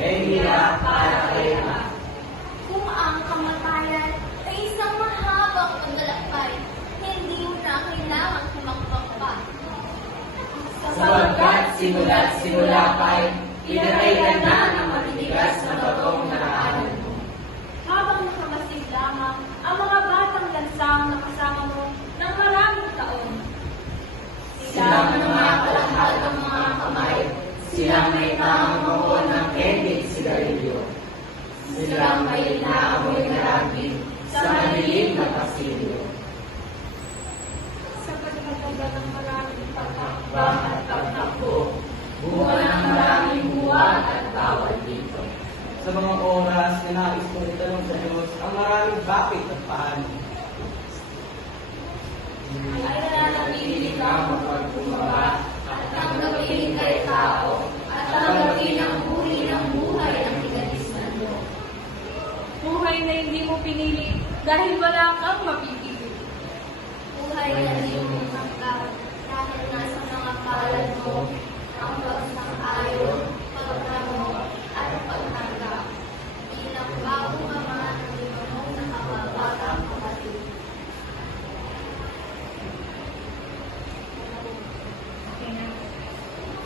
ay hirap para kay Ama. Kung ang kamatayan ay isang mahabang paglalakbay, hindi mo na kailangan kumakbang pa. Sapagkat simula pa ay pinatay ka na ng matitigas na batong naraanan mo. Habang nakamasid lamang ang mga batang lansang na kasama mo ng maraming taon. Sila mga kalahal ng mga kamay, silang may tamang mahon ng kending sigarilyo. Silang may inaamoy na ragbi sa malilim na pasilyo. Sa pagdadagdag ng maraming pagtakbang at pagtakbo, Bunga ng maraming buwan at bawal dito. Sa mga oras na nais kong itanong sa Diyos ang maraming bakit at paano. ay nananatili ka mapagpumaba at tanggapin kay tao at tanggapin ang uri ng buhay ng tiganisman mo. Buhay na hindi mo pinili dahil wala kang mapipili. Buhay na hindi mo mangkap dahil nasa mga palad mo ang